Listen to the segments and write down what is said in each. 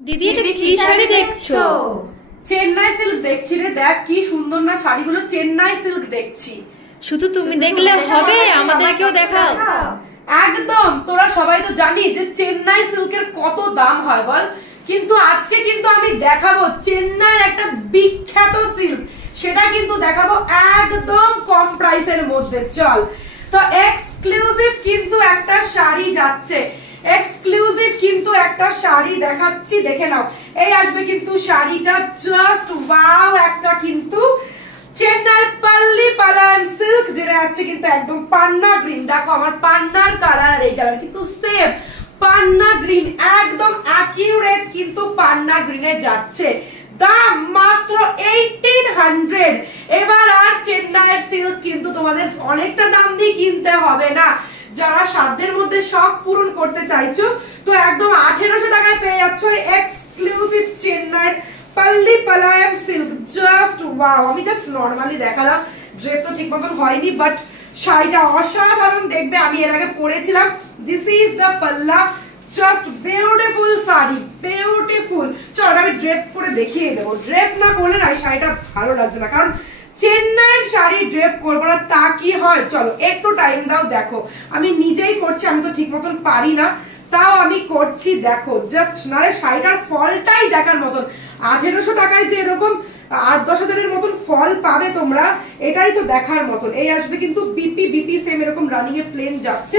দিদি এটা কি শাড়ি দেখছো? চেন্নাই সিল্ক দেখছি রে। দেখ কি সুন্দর না শাড়িগুলো, চেন্নাই সিল্ক দেখছি। শুধু তুমি দেখলে হবে, আমাদেরকেও দেখাও। একদম, তোরা সবাই তো জানিস যে চেন্নাই সিল্কের কত দাম হয় বল, কিন্তু আজকে কিন্তু আমি দেখাবো চেন্নাইয়ের একটা বিখ্যাত সিল্ক, সেটা কিন্তু দেখাবো একদম কম প্রাইসের মধ্যে। চল, তো এক্সক্লুসিভ কিন্তু একটা শাড়ি যাচ্ছে, এক্সক্লুসিভ কিন্তু একটা শাড়ি দেখাচ্ছি, দেখে নাও। এই আসবে কিন্তু শাড়িটা, জাস্ট ওয়াও, একটা কিন্তু চেন্নাই পল্লী পালায়ন সিল্ক, যেটা আছে কিন্তু একদম পান্না গ্রিন। দেখো আমার পান্নার কালার আর এই কালার কিন্তু সেম পান্না গ্রিন, একদম অ্যাকিউরেট কিন্তু পান্না গ্রিনে যাচ্ছে। দাম মাত্র 1800। এবার আর চেন্নাইয়ের সিল্ক কিন্তু তোমাদের অনেকটা দাম দিয়ে কিনতে হবে না। যারা সাধ্যের মধ্যে শখ পূরণ করতে চাইছো, তো একদম 1800 টাকায় পেয়ে যাচ্ছ এক্সক্লুসিভ চেন্নাইয়ের পল্লী পালায়ন সিল্ক। জাস্ট ওয়াও, আমি জাস্ট নরমালি দেখালাম, ড্রেস তো ঠিক মতন হয়নি, বাট শাড়িটা অসাধারণ দেখবে। আমি এর আগে পরেছিলাম। দিস ইজ দ্য পাল্লা, জাস্ট বিউটিফুল শাড়ি, বিউটিফুল। চলো আমি ড্রেপ করে দেখিয়ে দেবো, ড্রেপ না করলে না এই শাড়িটা ভালো লাগছে না, কারণ চেন্নাইয়ের শাড়ি ড্রেপ করবো না তা কি হয়। চলো একটু টাইম দাও, দেখো আমি নিজেই করছি, আমি তো ঠিক মতন পারি না, তাও আমি করছি। দেখো জাস্ট, নাহলে শাড়িটার ফলটাই দেখার মতন। 1800 টাকায় যে এরকম 8-10 হাজারের মতন ফল পাবে তোমরা, এটাই তো দেখার মতন। এই আসবে কিন্তু বিপি বিপি সেম এরকম রানিং এ প্লেন যাচ্ছে।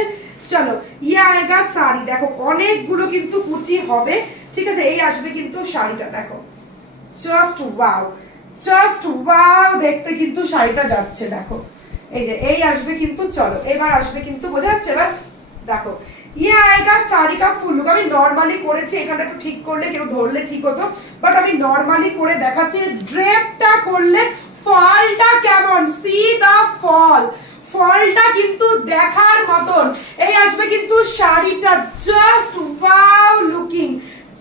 চলো ইয়ে আয়েগা শাড়ি, দেখো অনেকগুলো কিন্তু কুচি হবে, ঠিক আছে। এই আসবে কিন্তু শাড়িটা, দেখো জাস্ট ওয়াও, জাস্ট ওয়াও দেখতে কিন্তু শাড়িটা যাচ্ছে। দেখো এই যে এই আসবে কিন্তু, চলো এবার আসবে কিন্তু, বোঝা যাচ্ছে এবার। দেখো ইয়ে আয়েগা শাড়ি কা ফুল লুক। আমি নরমালি করেছি, এখানটা একটু ঠিক করলে কেউ ধরলে ঠিক হতো, বাট আমি নরমালি করে দেখাচ্ছি। ড্রেপটা করলে ফলটা কেমন, সি দা ফল, ফলটা কিন্তু দেখার মতন। এই আসবে কিন্তু শাড়িটা, just wow looking,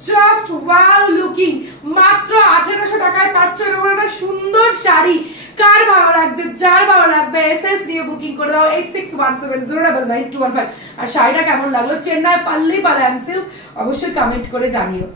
just wow looking. মাত্র 1800 টাকায় পাচ্ছ এরকম একটা সুন্দর শাড়ি। কার ভালো লাগছে, যার ভালো লাগবে এসএস নিয়ে বুকিং করে দাও 8617099215। আর শাড়িটা কেমন লাগলো চেন্নাই পল্লী পালায়ন সিল্ক অবশ্যই কমেন্ট করে জানিও।